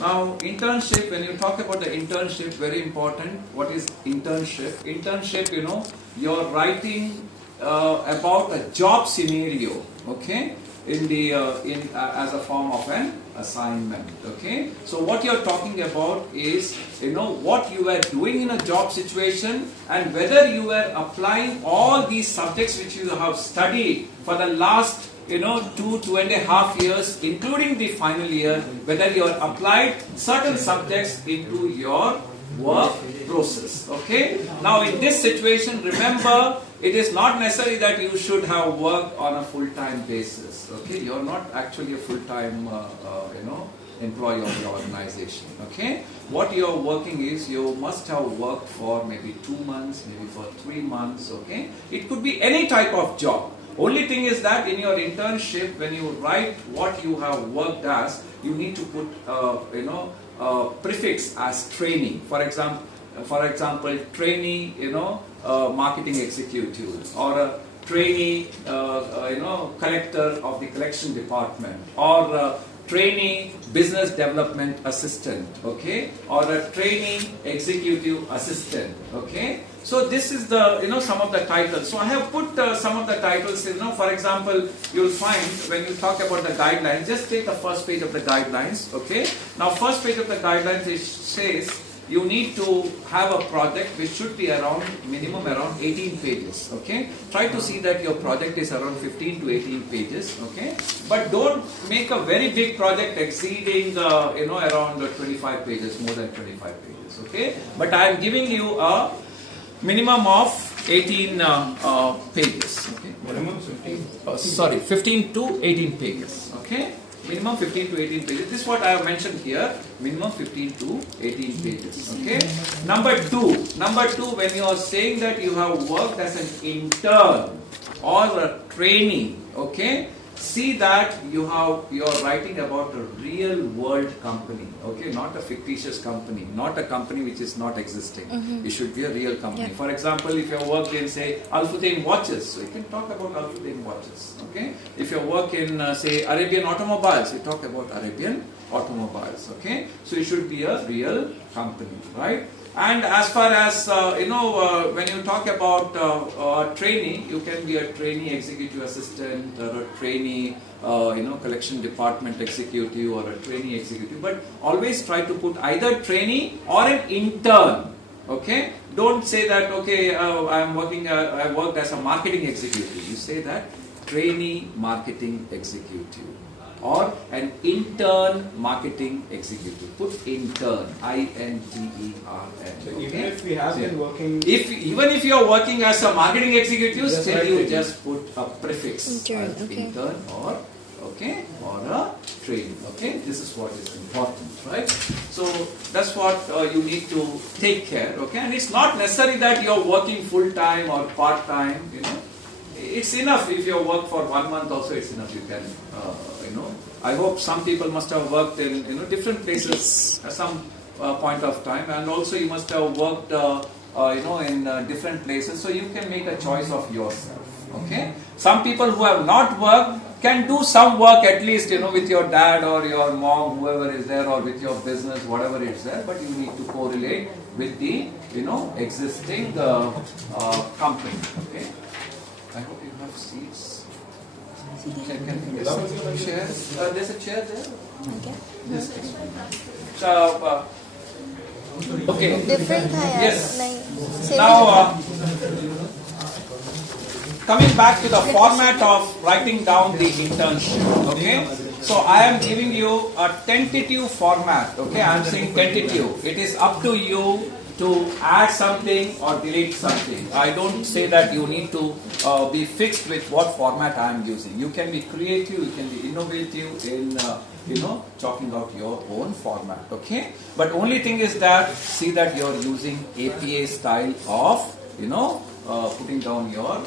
Now, internship, when you talk about the internship, very important. What is internship? Internship, you're writing about a job scenario, okay, as a form of an assignment, okay. So what you're talking about is, what you were doing in a job situation and whether you were applying all these subjects which you have studied for the last 2.5 years, including the final year, whether you have applied certain subjects into your work process. Okay. Now, in this situation, remember, it is not necessary that you should have worked on a full-time basis. Okay, you are not actually a full-time, employee of the organization. Okay, what you are working is you must have worked for maybe 2 months, maybe for 3 months. Okay, it could be any type of job. Only thing is that in your internship, when you write what you have worked as, you need to put, prefix as training. For example, trainee, marketing executive, or a trainee, collector of the collection department, or a trainee business development assistant, okay, or a trainee executive assistant, okay. So this is the, some of the titles. So I have put some of the titles, for example, you'll find when you talk about the guidelines, just take the first page of the guidelines, okay. Now first page of the guidelines, it says you need to have a project which should be minimum around 18 pages, okay. Try to see that your project is around 15 to 18 pages, okay. But don't make a very big project exceeding, around 25 pages, more than 25 pages, okay. But I am giving you a minimum of 18 pages, okay. Minimum 15? 15 to 18 pages, okay. Minimum 15 to 18 pages. This is what I have mentioned here. Minimum 15 to 18 pages. Okay. Number two, when you are saying that you have worked as an intern or a trainee, okay, see that you are writing about a real world company, okay, not a fictitious company, not a company which is not existing. It should be a real company. Yeah. For example, if you work in, say, Al-Futtaim watches, so you can talk about Al-Futtaim watches, okay. If you work in, say, Arabian automobiles, you talk about Arabian automobiles, okay. So it should be a real company, right? And as far as, when you talk about trainee, you can be a trainee executive assistant or a trainee, collection department executive or a trainee executive. But always try to put either trainee or an intern. Okay? Don't say that, okay, I worked as a marketing executive. You say that trainee marketing executive. Or an intern marketing executive. Put intern, I-N-T-E-R-N. So even if we have been working... Even if you are working as a marketing executive, still you just put a prefix. Intern, as okay. Intern or a trainee. Okay, this is what is important, right? So that's what you need to take care, okay? And it's not necessary that you're working full-time or part-time, It's enough if you work for 1 month also, it's enough. You can, I hope some people must have worked in, different places at some point of time, and also you must have worked, in different places, so you can make a choice of yourself, okay? Some people who have not worked can do some work at least, with your dad or your mom, whoever is there, or with your business, whatever is there, but you need to correlate with the, existing company, okay? I hope you have seats. Can you get chairs? There's a chair there. Okay. This is. So, okay. Different Yes. like Now, coming back to the format of writing down the internship. Okay. So I am giving you a tentative format. Okay. I am saying tentative. It is up to you to add something or delete something. I don't say that you need to be fixed with what format I am using. You can be creative, you can be innovative in chalking out your own format, okay? But only thing is that, see that you're using APA style of, putting down your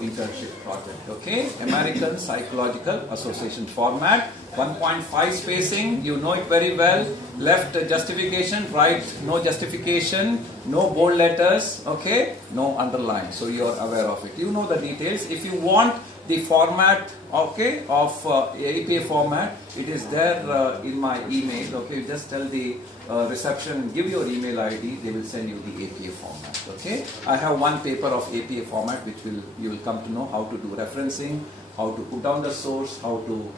internship project, okay? American Psychological Association format, 1.5 spacing, you know it very well. Left justification, right no justification, no bold letters, okay? No underline, so you are aware of it. You know the details. If you want the format, okay, of APA format. It is there in my email. Okay, you just tell the reception, give your email ID, they will send you the APA format. Okay, I have one paper of APA format which you will come to know how to do referencing, how to put down the source, how to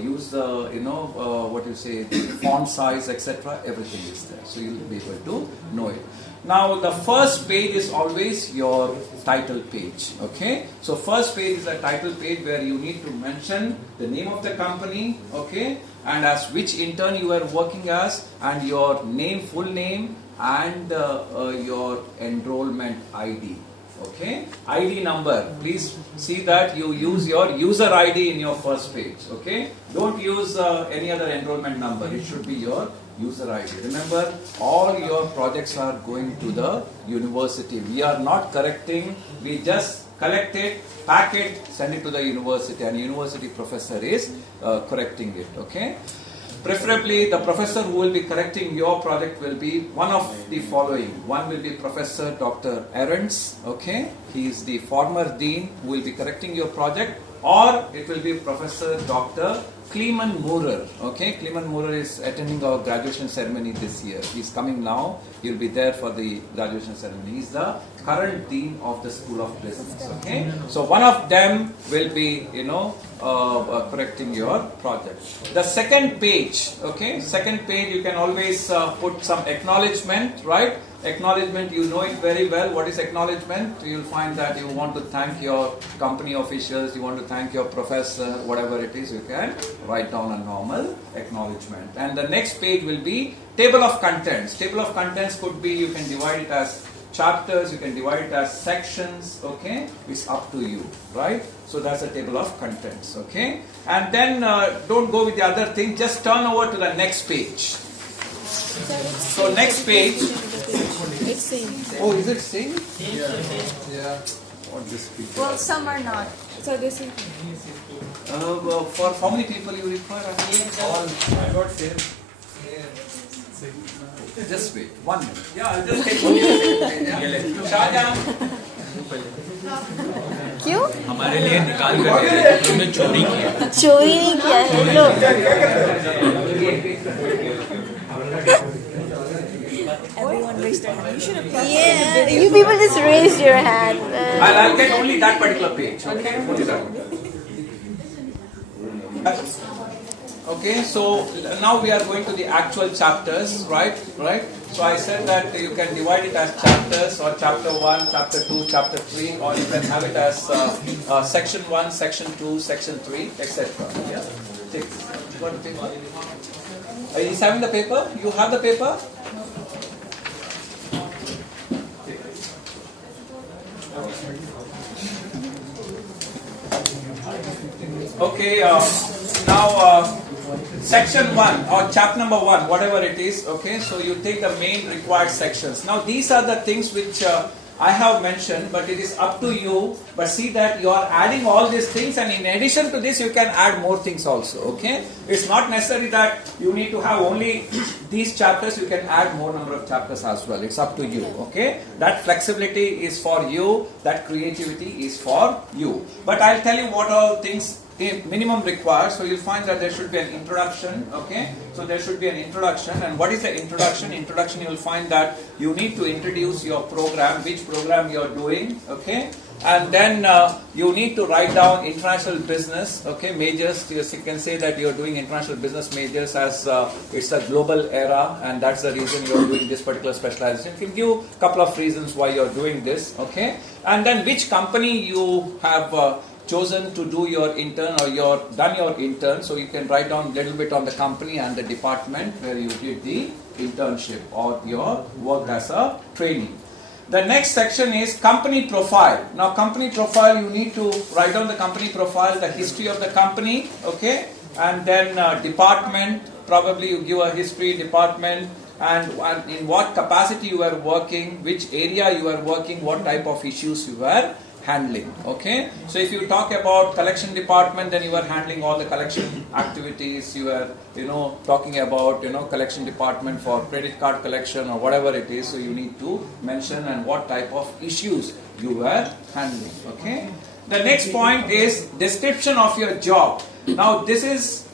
use the the font size, etc. Everything is there, so you will be able to know it. Now the first page is always your title page. Okay, so first page is a title page where you need to mention the name of the company, okay, and as which intern you are working as, and your name, full name, and your enrollment ID. Okay, ID number. Please see that you use your user ID in your first page. Okay, don't use any other enrollment number. It should be your user ID. Remember, all your projects are going to the university. We are not correcting. We just collect it, pack it, send it to the university, and university professor is correcting it. Okay. Preferably, the professor who will be correcting your project will be one of the following. One will be Professor Dr. Ahrens, okay? He is the former dean who will be correcting your project, or it will be Professor Dr. Kleeman Moorer, okay? Kleeman Moorer is attending our graduation ceremony this year. He is coming now. He will be there for the graduation ceremony. He is the current dean of the School of Business, okay? So one of them will be, correcting your project. The second page, okay? Second page, you can always put some acknowledgement, right? Acknowledgement, you know it very well. What is acknowledgement? You'll find that you want to thank your company officials, you want to thank your professor, whatever it is, you can write down a normal acknowledgement. And the next page will be table of contents. Table of contents could be, you can divide it as chapters, you can divide it as sections, okay? It's up to you, right? So that's a table of contents, okay? And then don't go with the other thing, just turn over to the next page. So next page. It's same. Oh, is it same? Yeah. What this picture? Well, some are not. So this is. Well, for how many people you require? All. I got same. Just wait, 1 minute. Yeah, I'll just take 1 minute. Shahjahan. क्यों? हमारे लिए निकाल कर दे रहे, तुमने चोरी किया। चोरी नहीं किया है लोग। Everyone raised their hand. You should have. Yeah, you people just raised your hand. I'll get only that particular page. Okay, only that one. Okay, so now we are going to the actual chapters, right? Right. So I said that you can divide it as chapters, or chapter 1, chapter 2, chapter 3, or you can have it as section 1, section 2, section 3, etc. Yeah. Take. What to take? Is having the paper? You have the paper? Okay. Now. Section 1 or chapter number 1, whatever it is, okay, so you take the main required sections. Now these are the things which I have mentioned, but it is up to you. But see that you are adding all these things, and in addition to this you can add more things also, okay. It's not necessary that you need to have only these chapters, you can add more number of chapters as well. It's up to you, okay. That flexibility is for you, that creativity is for you. But I'll tell you what all things minimum required. So you'll find that there should be an introduction, okay. So there should be an introduction, and what is the introduction? Introduction, you'll find that you need to introduce your program, which program you're doing, okay. And then you need to write down international business, okay, majors. You can say that you're doing international business majors as it's a global era, and that's the reason you're doing this particular specialization. You can give a couple of reasons why you're doing this, okay. And then which company you have chosen to do your intern, or done your intern, so you can write down a little bit on the company and the department where you did the internship or your work as a trainee. The next section is company profile. Now company profile, you need to write down the company profile, the history of the company, okay, and then department, probably you give a history, department, and in what capacity you are working, which area you are working, what type of issues you are handling, okay. So if you talk about collection department, then you are handling all the collection activities. You are talking about collection department for credit card collection or whatever it is, so you need to mention and what type of issues you are handling, okay. The next point is description of your job. Now this is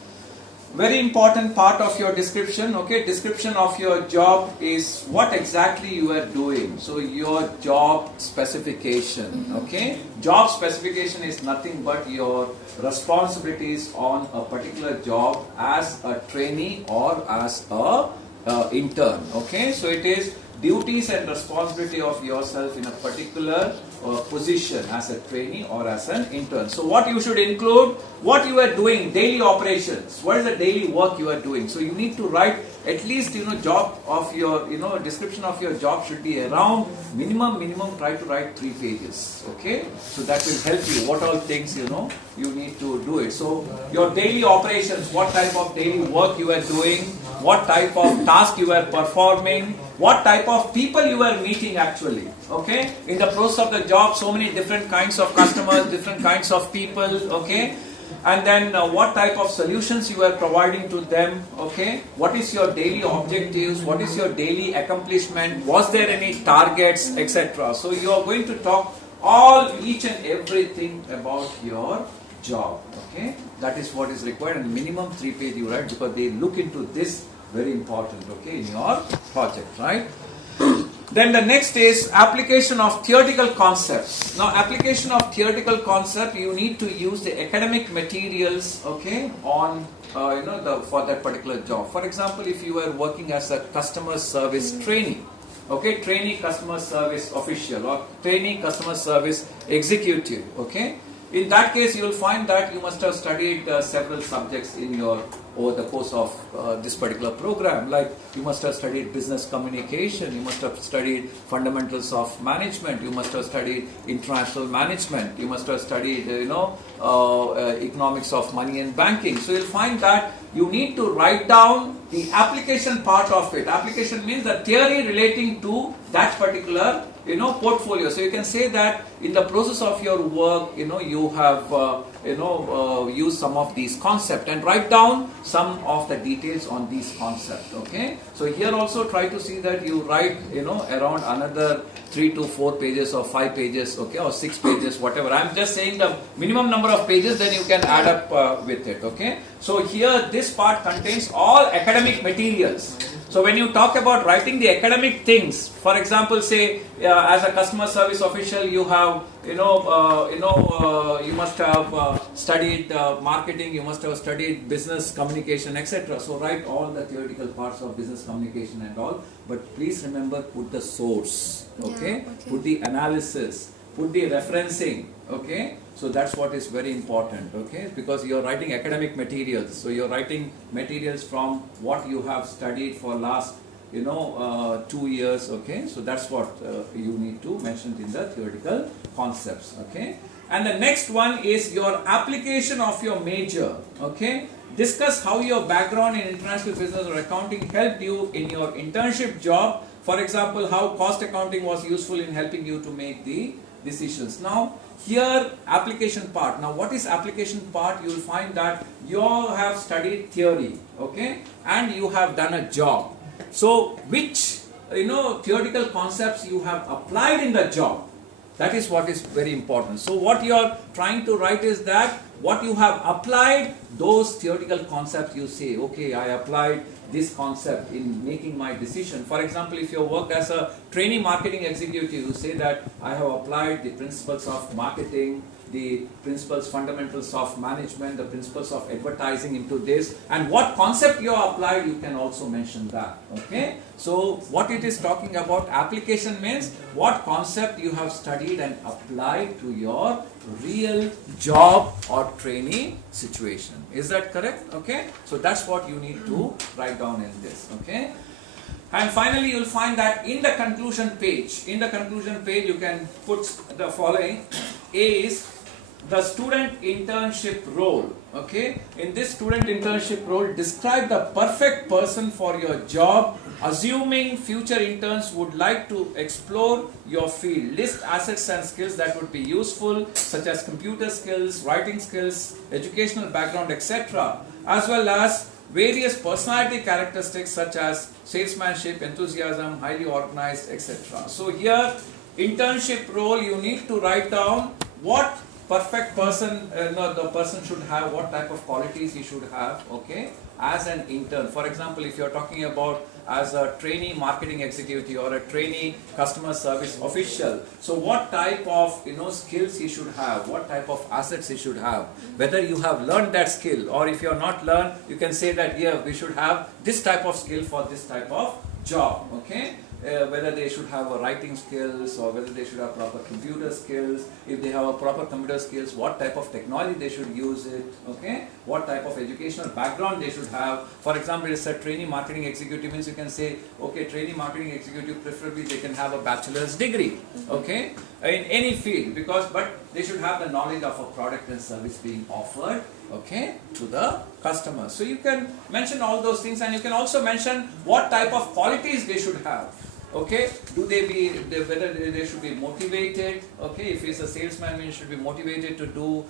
very important part of your description. Okay, description of your job is what exactly you are doing. So your job specification. Okay, job specification is nothing but your responsibilities on a particular job as a trainee or as a intern. Okay, so it is duties and responsibility of yourself in a particular position as a trainee or as an intern. So what you should include, what you are doing, daily operations, what is the daily work you are doing. So you need to write at least, job of your, description of your job should be around minimum try to write 3 pages. Okay, so that will help you. What all things, you need to do it. So your daily operations, what type of daily work you are doing, what type of task you are performing, what type of people you are meeting actually. Okay, in the process of the job, so many different kinds of customers, different kinds of people. Okay, and then what type of solutions you are providing to them. Okay, what is your daily objectives, what is your daily accomplishment, was there any targets, etc. So you are going to talk each and everything about your job. Okay, that is what is required, and minimum 3 page you write, because they look into this very important. Okay, in your project, right? Then the next is application of theoretical concepts. Now, application of theoretical concept, you need to use the academic materials, okay, on for that particular job. For example, if you are working as a customer service trainee, okay, trainee customer service official or trainee customer service executive, okay. In that case, you will find that you must have studied several subjects over the course of this particular program. Like you must have studied business communication, you must have studied fundamentals of management, you must have studied international management, you must have studied economics of money and banking. So you'll find that you need to write down the application part of it. Application means the theory relating to that particular portfolio. So you can say that in the process of your work, you have used some of these concepts, and write down some of the details on these concepts. Okay, so here also try to see that you write around another 3 to 4 pages or 5 pages, okay, or 6 pages, whatever. I'm just saying the minimum number of pages, then you can add up with it. Okay, so here this part contains all academic materials. So when you talk about writing the academic things, for example, say as a customer service official, you have you must have studied marketing, you must have studied business communication, etc. So write all the theoretical parts of business communication and all, but please remember, put the source, okay? Put the analysis, put the referencing, okay? So that's what is very important, okay? Because you're writing academic materials, so you're writing materials from what you have studied for last 2 years, okay? So that's what you need to mention in the theoretical concepts, okay? And the next one is your application of your major, okay? Discuss how your background in international business or accounting helped you in your internship job. For example, how cost accounting was useful in helping you to make the decisions. Now, here application part. Now, what is application part? You will find that you have studied theory, okay, and you have done a job. So, which theoretical concepts you have applied in the job? That is what is very important. So, what you are trying to write is that what you have applied, those theoretical concepts you say, okay, I applied this concept in making my decision. For example, if you worked as a trainee marketing executive, you say that I have applied the principles of marketing, the principles, fundamentals of management, the principles of advertising into this, and what concept you have applied, you can also mention that, okay? So, what it is talking about, application means what concept you have studied and applied to your real job or trainee situation. Is that correct? Okay? So, that's what you need to write down in this, okay? And finally, you will find that in the conclusion page, you can put the following. A is the student internship role, okay? In this student internship role, describe the perfect person for your job, assuming future interns would like to explore your field. List assets and skills that would be useful, such as computer skills, writing skills, educational background, etc., as well as various personality characteristics such as salesmanship, enthusiasm, highly organized, etc. So here, internship role, you need to write down what perfect person, the person should have, what type of qualities he should have, okay, as an intern. For example, if you're talking about as a trainee marketing executive or a trainee customer service official, so what type of skills he should have, what type of assets he should have, whether you have learned that skill, or if you're not learned, you can say that yeah, we should have this type of skill for this type of job, okay. Whether they should have a writing skills, or whether they should have proper computer skills. If they have a proper computer skills, what type of technology they should use it, okay? What type of educational background they should have. For example, it's a trainee marketing executive, means you can say, okay, trainee marketing executive, preferably they can have a bachelor's degree, okay, in any field, but they should have the knowledge of a product and service being offered, okay, to the customer. So you can mention all those things, and you can also mention what type of qualities they should have. Okay, whether they should be motivated, okay, if he's a salesman, he should be motivated to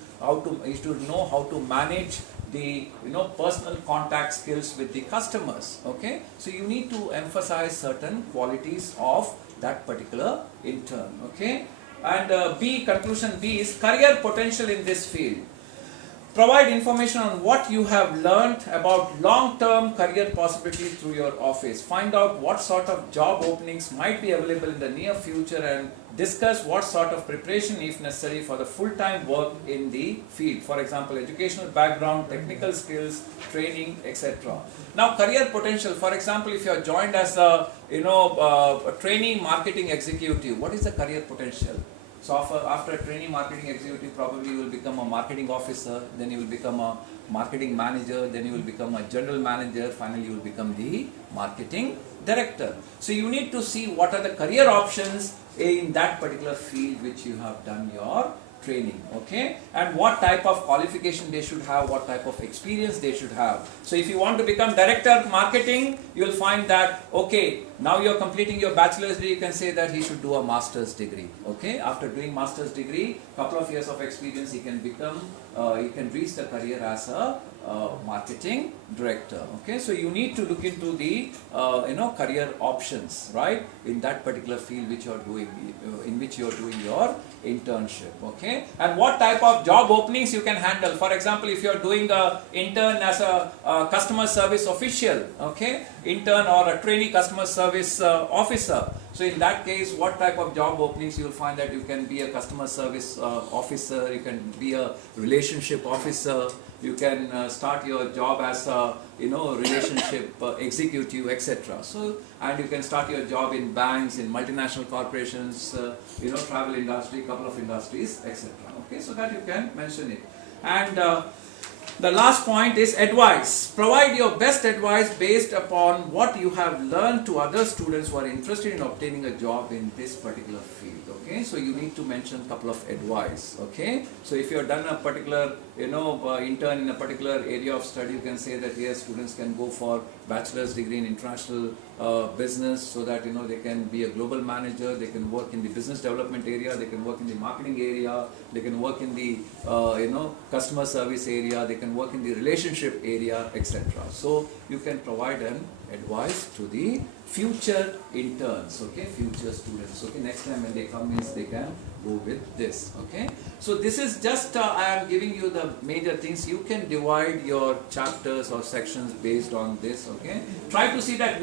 he should know how to manage the personal contact skills with the customers, okay. So you need to emphasize certain qualities of that particular intern, okay. And conclusion B is career potential in this field. Provide information on what you have learned about long-term career possibilities through your office. Find out what sort of job openings might be available in the near future, and discuss what sort of preparation if necessary for the full-time work in the field. For example, educational background, technical skills, training, etc. Now, career potential. For example, if you are joined as a a trainee marketing executive, what is the career potential? So after a trainee marketing executive, probably you will become a marketing officer, then you will become a marketing manager, then you will become a general manager, finally you will become the marketing director. So you need to see what are the career options in that particular field which you have done your training, okay, and what type of qualification they should have, what type of experience they should have. So if you want to become director marketing, you will find that, okay, now you are completing your bachelor's degree, you can say that he should do a master's degree, okay. After doing master's degree, couple of years of experience, he can become, he can reach the career as a marketing director, okay. So you need to look into the career options, right, in that particular field which you are doing, in which you are doing your internship, okay, and what type of job openings you can handle. For example, if you are doing a intern as a customer service official, okay, intern or a trainee customer service officer, so in that case, what type of job openings you will find that you can be a customer service officer, you can be a relationship officer, you can start your job as a relationship executive, etc. So, and you can start your job in banks, in multinational corporations, travel industry, couple of industries, etc. Okay, so that you can mention it. And the last point is advice. Provide your best advice based upon what you have learned to other students who are interested in obtaining a job in this particular field. Okay, so you need to mention a couple of advice. Okay, so if you have done a particular intern in a particular area of study, you can say that yes, students can go for bachelor's degree in international business, so that they can be a global manager, they can work in the business development area, they can work in the marketing area, they can work in the customer service area, they can work in the relationship area, etc. So you can provide an advice to the future interns, okay, future students, okay. Next time when they come in, they can go with this, okay. So this is just I am giving you the major things. You can divide your chapters or sections based on this, okay. Try to see that